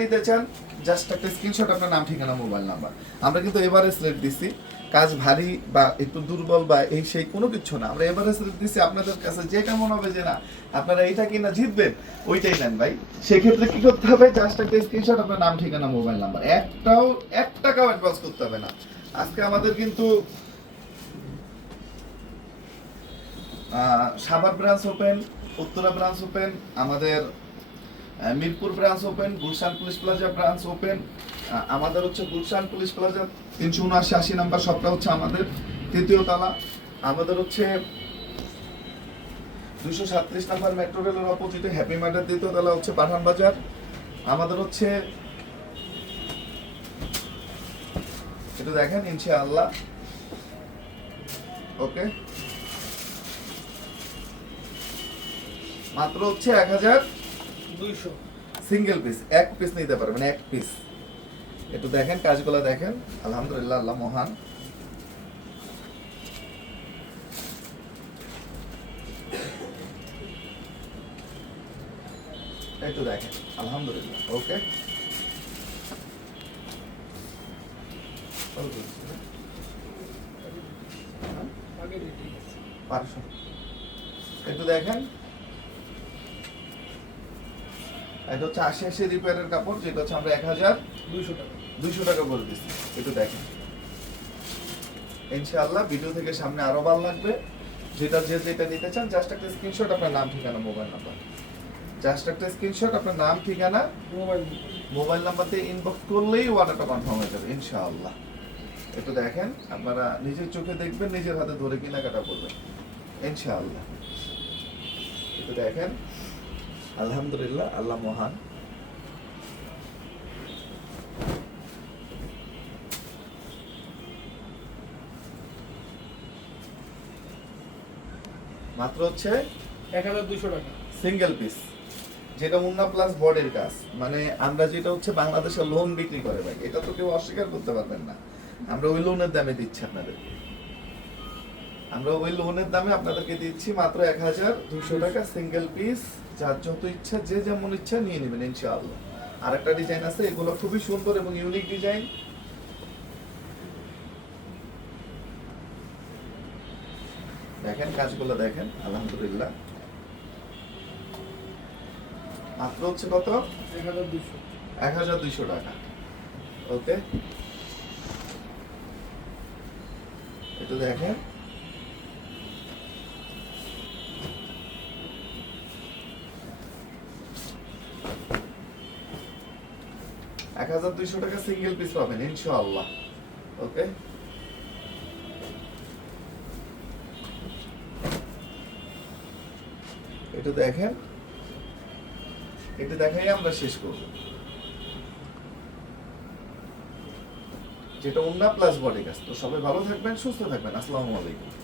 নিতে চান জাস্ট একটা স্ক্রিনশট আপনার নাম, ঠিকানা মোবাইল নাম্বার আমরা কিন্তু এভারেস্ট রেট দিছি। কাজ ভারী বা একটু দুর্বল বা এই সেই কোনো কিছু না। আমরা এভারেস্ট রেট দিছি, আপনাদের কাছে যেটা মনে হবে যে না, আপনারা এইটা কিনা জিতবেন, ওইটাই নেন ভাই। সেক্ষেত্রে কি করতে হবে জাস্ট একটা স্ক্রিনশট আপনার নাম, ঠিকানা মোবাইল নাম্বার একটাও, এক টাকাও অ্যাডভান্স করতে হবে না। আজকে আমাদের কিন্তু Savar branch open Uttara branch open আমাদের Mirpur branch open, Gulshan police plaza branch open আমাদের হচ্ছে গুলশান পুলিশ প্লাজা তিনশো উনআশি, আশি নাম্বার সবটা হচ্ছে আমাদের তৃতীয় তালা। আমাদের হচ্ছে দুশো সাতত্রিশ নাম্বার মেট্রো রেলের অপোজিটে হ্যাপি মার্টের দ্বিতীয় তলা হচ্ছে পাঠান বাজার। আমাদের হচ্ছে একটু দেখেন ইনশাআল্লাহ। ওকে। মাত্র হচ্ছে এক হাজার দুইশো। সিঙ্গেল পিস এক পিস নিতে পারবেন এক পিস একটু দেখেন কাজগুলো দেখেন। আলহামদুলিল্লাহ আল্লাহ মহান। একটু দেখেন আলহামদুলিল্লাহ ওকে। একটু দেখেন। এটা হচ্ছে আশি আশি রিপেয়ারের কাপড় যেটা হচ্ছে আমরা এক হাজার দুইশো টাকা। দুইশো টাকা বলে দিচ্ছি। একটু দেখেন। ইনশাআল্লাহ ভিডিও থেকে সামনে আরও ভালো লাগবে। যেটা যে যেটা নিতে চান জাস্ট একটা স্ক্রিনশট আপনার নাম ঠিকানা মোবাইল নাম্বার জাস্ট একটা স্ক্রিনশট আপনার নাম ঠিকানা মোবাইল মোবাইল নাম্বার দিয়ে ইনবক্স করলেই অর্ডারটা কনফার্ম হয়ে যাবে ইনশাআল্লাহ। একটু দেখেন আপনারা নিজের চোখে দেখবেন নিজের হাতে ধরে কেনাকাটা করবেন ইনশাআল্লাহ। একটু দেখেন। আলহামদুলিল্লাহ আল্লাহ মহান। মাত্র হচ্ছে এক হাজার দুইশো টাকা। Single piece. যেটা মুন্না প্লাস বডির কাজ। মানে আমরা যেটা হচ্ছে বাংলাদেশে লোন বিক্রি করে ভাই এটা তো কেউ অস্বীকার করতে পারবেন না। আমরা ওই লোনের দামে দিচ্ছি আপনাদেরকে। আমরা ওই লোনের দামে আপনাদেরকে দিচ্ছি মাত্র এক হাজার দুশো টাকা সিঙ্গেল পিস যার যত ইচ্ছা, যে যেমন ইচ্ছা নিয়ে নেবেন ইনশাআল্লাহ। আর একটা ডিজাইন আছে, এগুলো খুবই সুন্দর এবং ইউনিক ডিজাইন দেখেন, কাজগুলো দেখেন, আলহামদুলিল্লাহ। মাত্র হচ্ছে কত? এক হাজার দুইশো টাকা। ওকে। এটা দেখেন। এক হাজার দুইশো টাকা সিঙ্গেল পিস পাবেন, ইনশাআল্লাহ। ওকে? একটু দেখেন। এটা দেখাই আমরা শেষ করব। যেটা উন্না প্লাস বডি কাজ তো সবাই ভালো থাকবেন, সুস্থ থাকবেন। আসসালামু আলাইকুম।